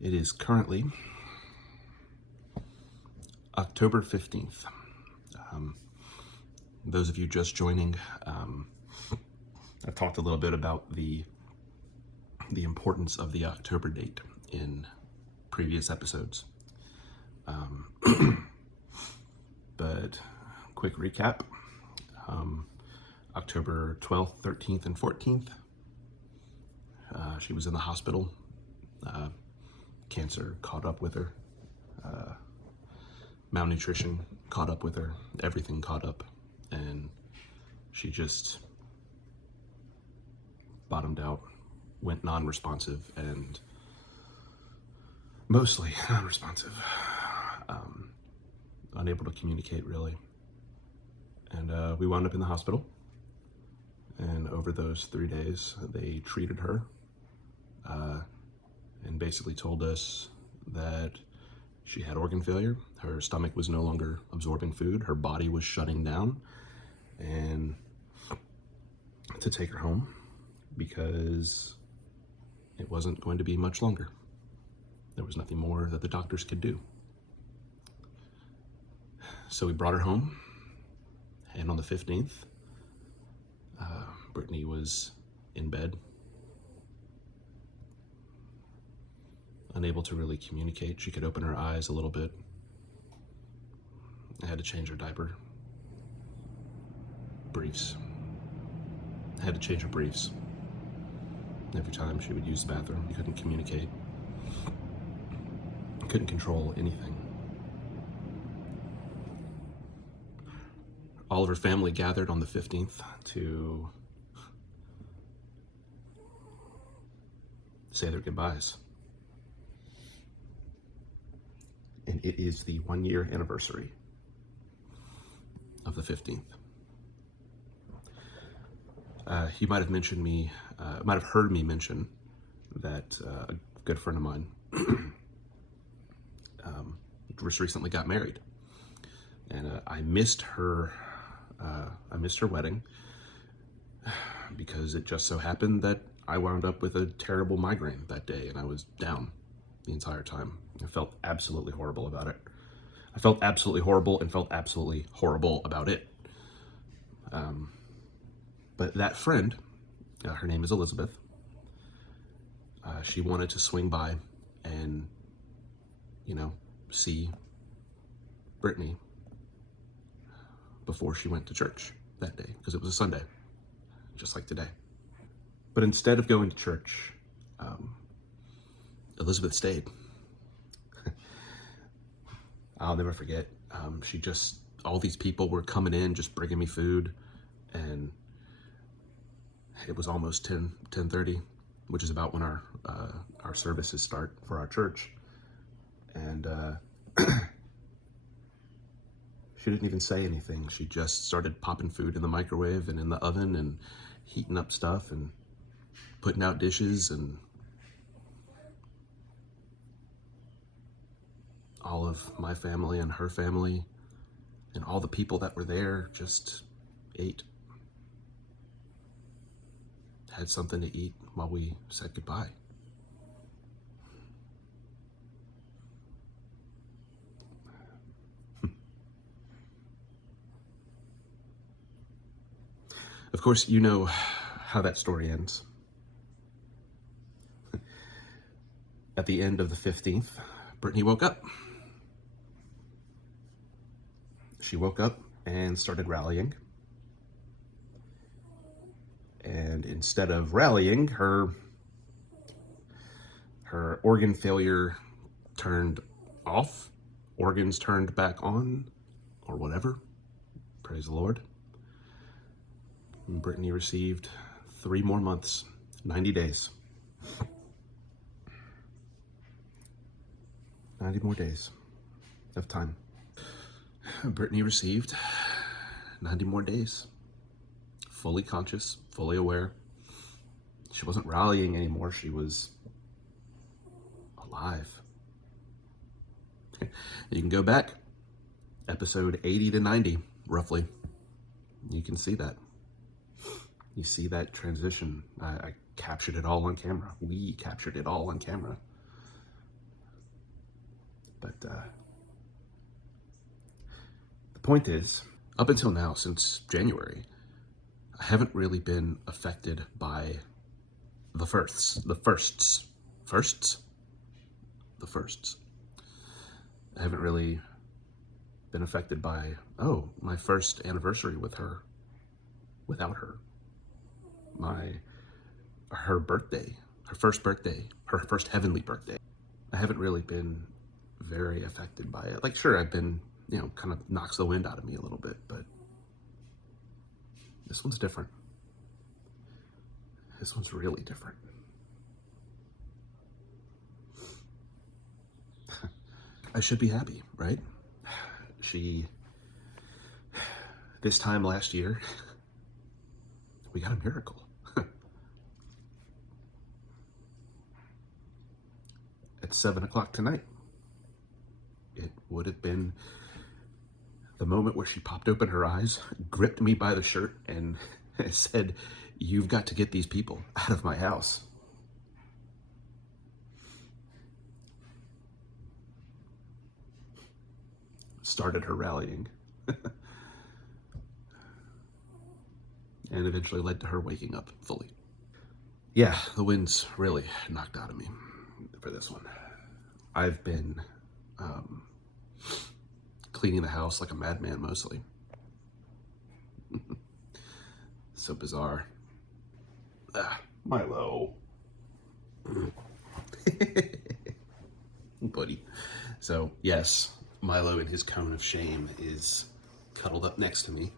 It is currently October 15th. Those of you just joining, I've talked a little bit about the importance of the October date in previous episodes. But quick recap, October 12th, 13th, and 14th, she was in the hospital. Cancer caught up with her. Malnutrition caught up with her. Everything caught up. And she just bottomed out, went non-responsive, and mostly non-responsive. Unable to communicate, really. And we wound up in the hospital. And over those 3 days, they treated her and basically told us that she had organ failure. Her stomach was no longer absorbing food. Her body was shutting down, and to take her home because it wasn't going to be much longer. There was nothing more that the doctors could do. So we brought her home, and on the 15th, Brittany was in bed, unable to really communicate. She could open her eyes a little bit. I had to change her diaper. Briefs. I had to change her briefs. Every time she would use the bathroom, we couldn't communicate. Couldn't control anything. All of her family gathered on the 15th to say their goodbyes. And it is the 1-year anniversary of the 15th. You might have might have heard me mention that a good friend of mine just recently got married, and I missed her. I missed her wedding because it just so happened that I wound up with a terrible migraine that day, and I was down the entire time. I felt absolutely horrible about it. I felt absolutely horrible and felt absolutely horrible about it. But that friend, her name is Elizabeth, she wanted to swing by and, see Brittany before she went to church that day, because it was a Sunday, just like today. But instead of going to church, Elizabeth stayed. I'll never forget. All these people were coming in, just bringing me food, and it was almost 10:30, which is about when our services start for our church. And she didn't even say anything. She just started popping food in the microwave and in the oven and heating up stuff and putting out dishes, and all of my family and her family and all the people that were there just ate, had something to eat while we said goodbye. Of course, you know how that story ends. At the end of the 15th, Brittany woke up. She woke up and started rallying. And instead of rallying, her organ failure turned off, organs turned back on, or whatever. Praise the Lord. And Brittany received 3 more months, 90 days. 90 more days of time. Brittany received 90 more days. Fully conscious, fully aware. She wasn't rallying anymore. She was alive. You can go back, episode 80 to 90, roughly. You can see that. You see that transition. I captured it all on camera. We captured it all on camera. But the point is, up until now, since January, I haven't really been affected by the firsts. I haven't really been affected by, oh, my first anniversary with her, without her. Her birthday, her first heavenly birthday. I haven't really been very affected by it. Like, sure, I've been, kind of knocks the wind out of me a little bit, but this one's different. This one's really different. I should be happy, right? This time last year, we got a miracle. At 7 o'clock tonight, it would have been the moment where she popped open her eyes, gripped me by the shirt, and said, "You've got to get these people out of my house." Started her rallying. And eventually led to her waking up fully. Yeah, the wind's really knocked out of me for this one. I've been cleaning the house like a madman mostly. So bizarre. Milo. Buddy. So, yes, Milo in his cone of shame is cuddled up next to me.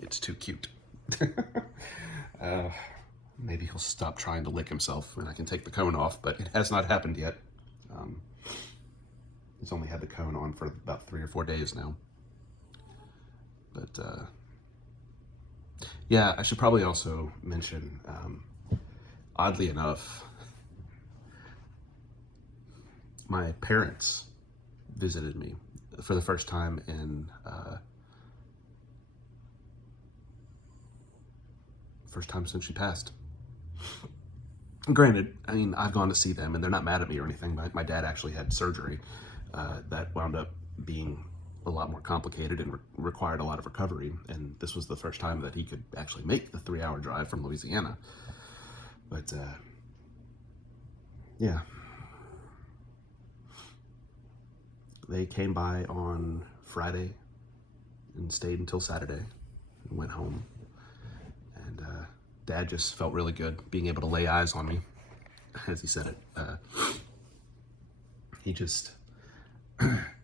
It's too cute. Maybe he'll stop trying to lick himself and I can take the cone off, but it has not happened yet. He's only had the cone on for about 3 or 4 days now. But yeah, I should probably also mention, oddly enough, my parents visited me for the first time in first time since she passed. Granted, I mean, I've gone to see them and they're not mad at me or anything. My dad actually had surgery that wound up being a lot more complicated and required a lot of recovery. And this was the first time that he could actually make the 3-hour drive from Louisiana. But yeah, they came by on Friday and stayed until Saturday and went home. And Dad just felt really good being able to lay eyes on me, as he said it. He just,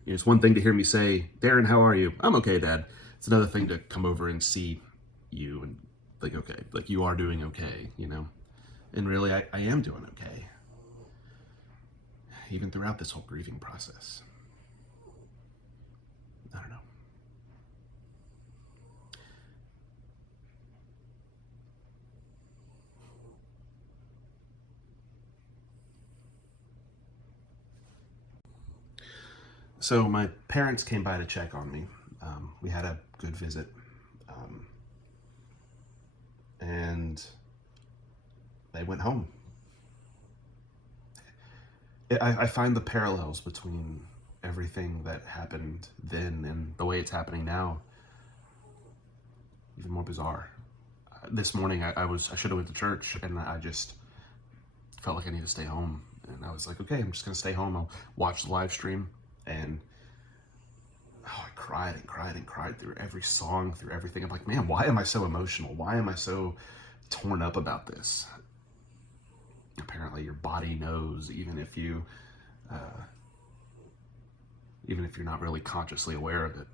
it's one thing to hear me say, "Darren, how are you?" "I'm okay, Dad." It's another thing to come over and see you and like, okay, like you are doing okay, And really, I am doing okay. Even throughout this whole grieving process. I don't know. So my parents came by to check on me. We had a good visit. And they went home. I find the parallels between everything that happened then and the way it's happening now even more bizarre. This morning I should have went to church and I just felt like I need to stay home. And I was like, okay, I'm just gonna stay home. I'll watch the live stream. And I cried and cried and cried through every song, through everything. I'm like, man, why am I so emotional? Why am I so torn up about this? Apparently your body knows, even if you're not really consciously aware of it.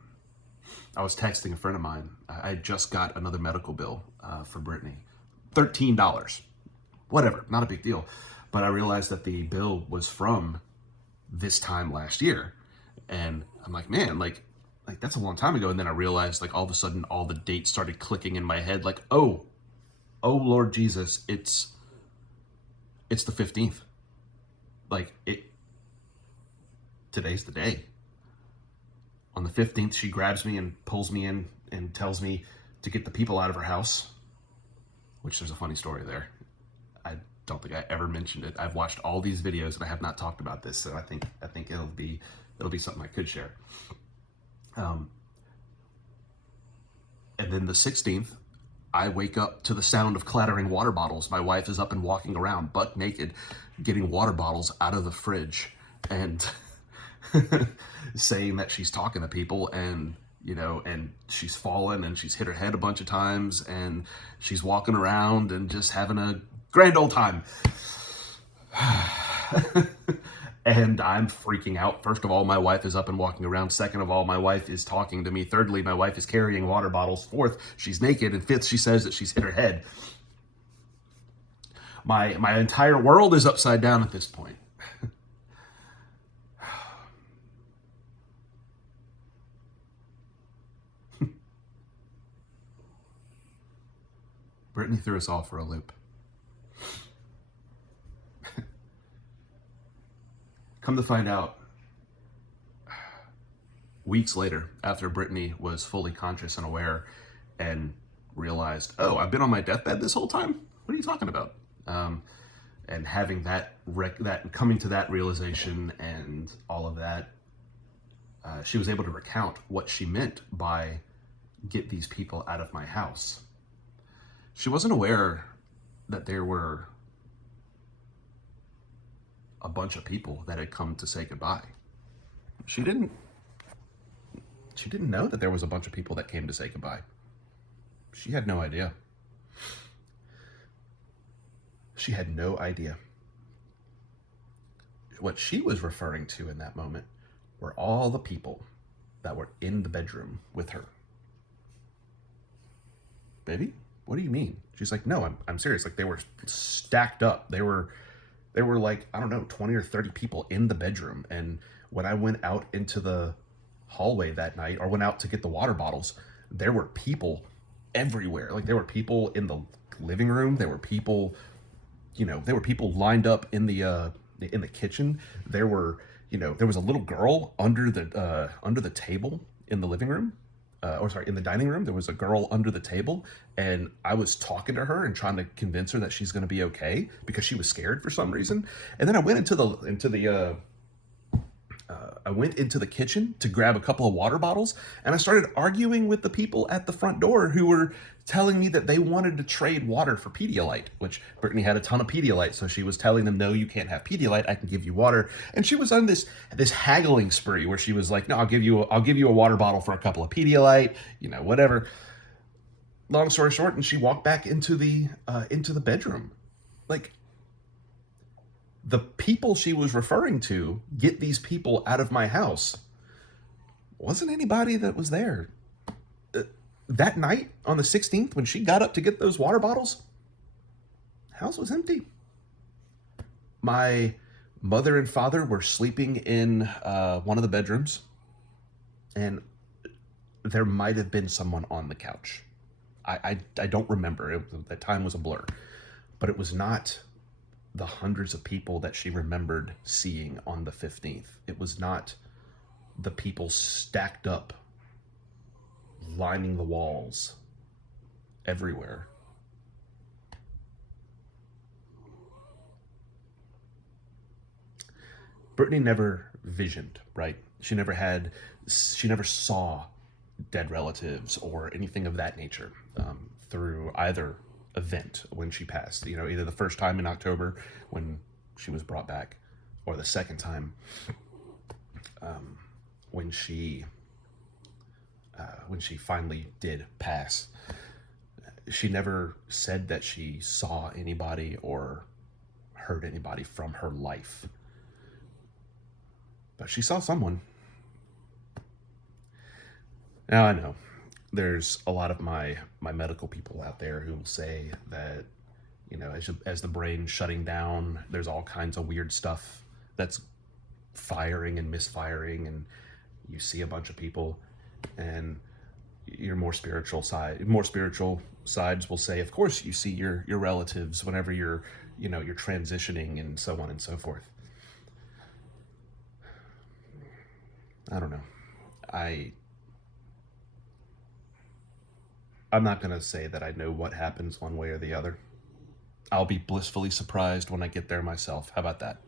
I was texting a friend of mine. I just got another medical bill for Brittany. $13. Whatever, not a big deal. But I realized that the bill was from this time last year. And I'm like, man, like that's a long time ago. And then I realized, like, all of a sudden, all the dates started clicking in my head. Like, oh Lord Jesus, it's the 15th. Like, today's the day. On the 15th, she grabs me and pulls me in and tells me to get the people out of her house. Which, there's a funny story there. I don't think I ever mentioned it. I've watched all these videos and I have not talked about this, so I think it'll be something I could share. And then the 16th, I wake up to the sound of clattering water bottles. My wife is up and walking around buck naked, getting water bottles out of the fridge and saying that she's talking to people, and and she's fallen and she's hit her head a bunch of times, and she's walking around and just having a grand old time. And I'm freaking out. First of all, my wife is up and walking around. Second of all, my wife is talking to me. Thirdly, my wife is carrying water bottles. Fourth, she's naked. And fifth, she says that she's hit her head. My entire world is upside down at this point. Brittany threw us all for a loop. Come to find out, weeks later, after Brittany was fully conscious and aware and realized, oh, I've been on my deathbed this whole time? What are you talking about? And having that coming to that realization and all of that, she was able to recount what she meant by get these people out of my house. She wasn't aware that there were a bunch of people that had come to say goodbye. She didn't know that there was a bunch of people that came to say goodbye. She had no idea. She had no idea. What she was referring to in that moment were all the people that were in the bedroom with her. Baby, what do you mean? She's like, no, I'm serious. Like, they were stacked up. They were like, I don't know, 20 or 30 people in the bedroom. And when I went out into the hallway that night, or went out to get the water bottles, there were people everywhere. Like, there were people in the living room. There were people, there were people lined up in the kitchen. There were, there was a little girl under the table in the living room. In the dining room. There was a girl under the table, and I was talking to her and trying to convince her that she's going to be okay because she was scared for some reason. And then I went into the kitchen to grab a couple of water bottles, and I started arguing with the people at the front door who were telling me that they wanted to trade water for Pedialyte, which Brittany had a ton of Pedialyte, so she was telling them, no, you can't have Pedialyte, I can give you water. And she was on this haggling spree where she was like, no, I'll give you a water bottle for a couple of Pedialyte, whatever. Long story short, and she walked back into the bedroom. Like, the people she was referring to, get these people out of my house, wasn't anybody that was there. That night on the 16th, when she got up to get those water bottles, house was empty. My mother and father were sleeping in one of the bedrooms, and there might have been someone on the couch. I don't remember. That time was a blur. But it was not the hundreds of people that she remembered seeing on the 15th. It was not the people stacked up, lining the walls everywhere. Brittany never visioned, right? She never saw dead relatives or anything of that nature through either event when she passed. Either the first time in October when she was brought back, or the second time when she finally did pass. She never said that she saw anybody or heard anybody from her life, but she saw someone. Now, I know there's a lot of my medical people out there who will say that, as the brain shutting down, there's all kinds of weird stuff that's firing and misfiring, and you see a bunch of people, and your more spiritual sides will say, of course you see your relatives whenever you're transitioning and so on and so forth. I don't know. I'm not going to say that I know what happens one way or the other. I'll be blissfully surprised when I get there myself. How about that?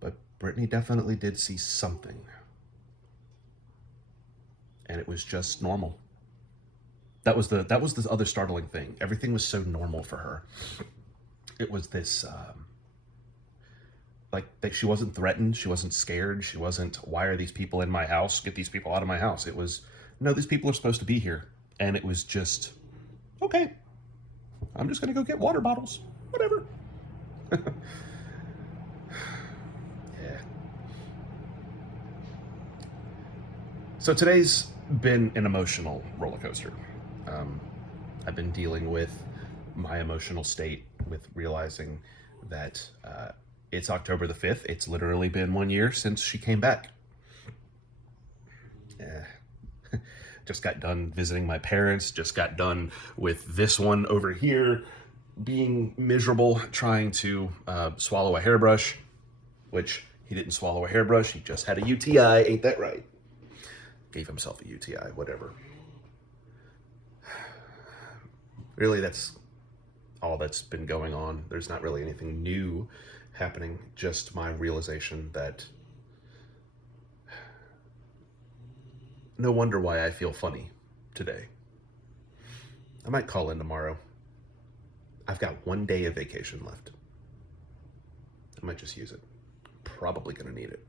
But Brittany definitely did see something. And it was just normal. That was the other startling thing. Everything was so normal for her. It was this like that she wasn't threatened, she wasn't scared, she wasn't, why are these people in my house? Get these people out of my house. It was, no, these people are supposed to be here. And it was just, okay, I'm just gonna go get water bottles. Whatever. Yeah. So today's been an emotional roller coaster. Um, I've been dealing with my emotional state with realizing that it's October the 5th. It's literally been 1 year since she came back. Just got done visiting my parents, just got done with this one over here being miserable trying to swallow a hairbrush, which he didn't swallow a hairbrush, he just had a UTI, ain't that right? Gave himself a UTI, whatever. Really, that's all that's been going on. There's not really anything new happening, just my realization that no wonder why I feel funny today. I might call in tomorrow. I've got 1 day of vacation left. I might just use it. Probably gonna need it.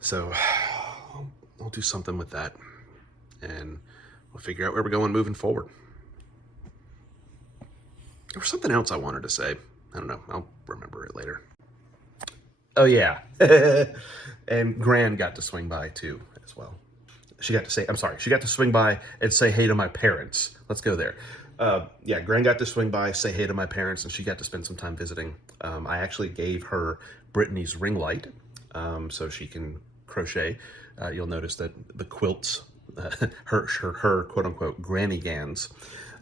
So I'll do something with that and we'll figure out where we're going moving forward. There was something else I wanted to say. I don't know. I'll remember it later. Oh, yeah. And Gran got to swing by, too, as well. She got to swing by and say hey to my parents. Let's go there. Yeah, Gran got to swing by, say hey to my parents, and she got to spend some time visiting. I actually gave her Brittany's ring light so she can crochet. You'll notice that the quilts, her quote-unquote granny gans,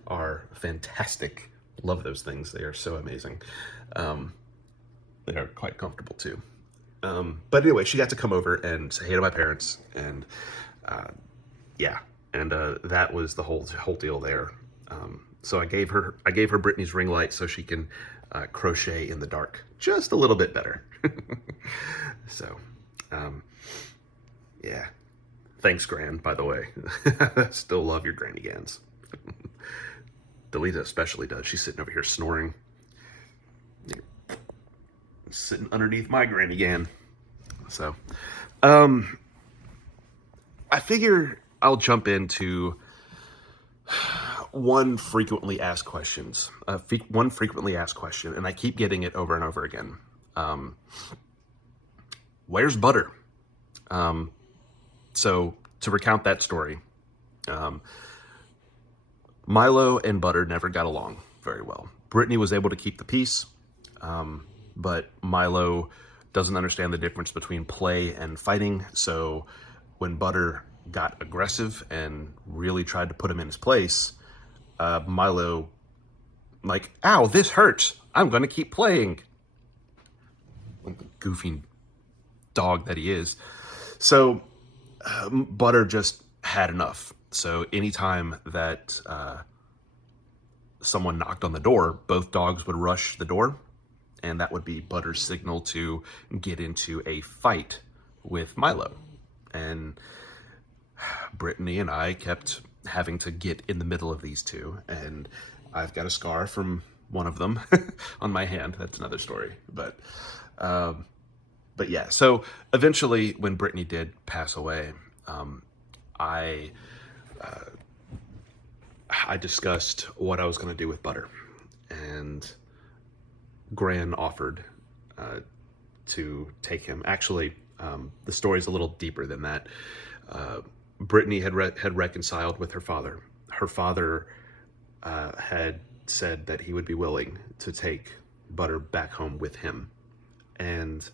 are fantastic. Love those things. They are so amazing. They are quite comfortable too. But anyway, she got to come over and say hey to my parents, and yeah, and that was the whole deal there. So I gave her Brittany's ring light so she can crochet in the dark just a little bit better. So, yeah. Thanks, Gran, by the way. Still love your granny gans. Delita especially does. She's sitting over here snoring. Sitting underneath my granny gan. So, I figure I'll jump into one frequently asked question, and I keep getting it over and over again. Where's Butter? So to recount that story, Milo and Butter never got along very well. Brittany was able to keep the peace, but Milo doesn't understand the difference between play and fighting. So when Butter got aggressive and really tried to put him in his place, Milo, like, ow, this hurts. I'm going to keep playing. Like the goofy dog that he is. So Butter just had enough. So anytime that someone knocked on the door, both dogs would rush the door, and that would be Butter's signal to get into a fight with Milo. And Brittany and I kept having to get in the middle of these two, and I've got a scar from one of them on my hand. That's another story. But yeah, so eventually when Brittany did pass away, I discussed what I was going to do with Butter, and Gran offered to take him. Actually, the story's a little deeper than that. Brittany had reconciled with her father. Her father had said that he would be willing to take Butter back home with him. And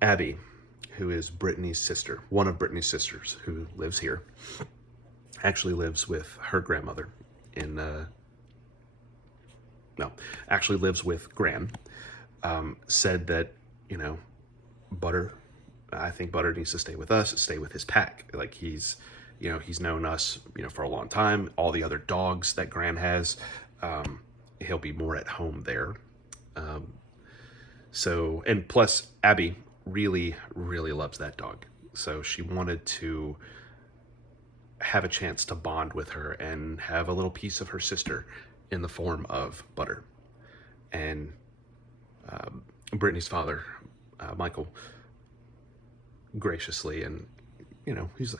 Abby, who is Brittany's sister, one of Brittany's sisters who lives here, actually lives with her grandmother actually lives with Gran, said that, Butter I think Butter needs to stay with us, stay with his pack. Like he's known us, for a long time. All the other dogs that Gran has, he'll be more at home there. So, and plus Abby really, really loves that dog. So she wanted to have a chance to bond with her and have a little piece of her sister in the form of Butter. And Brittany's father, Michael, graciously, and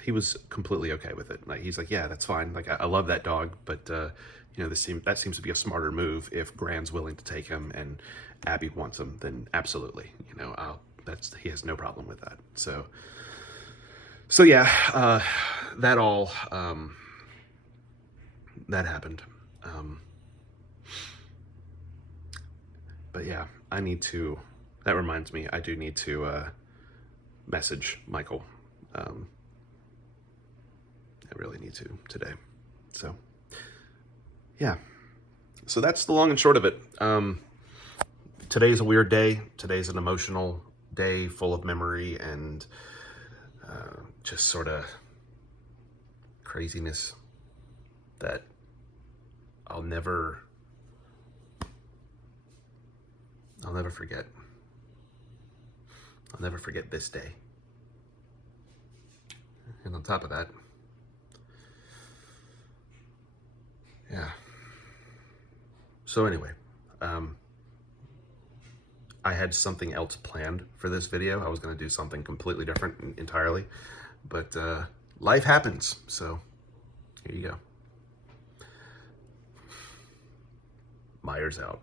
he was completely okay with it. Like he's like, yeah, that's fine. Like I love that dog, but that seems to be a smarter move. If Gran's willing to take him and Abby wants him, then absolutely. He has no problem with that. So yeah, that all that happened. But yeah, I need to. That reminds me, I do need to message Michael. I really need to today. So yeah, so that's the long and short of it. Today's a weird day. Today's an emotional day, full of memory and just sort of craziness that I'll never forget. I'll never forget this day. And on top of that, yeah. So anyway, I had something else planned for this video. I was going to do something completely different entirely, but life happens. So here you go. Myers out.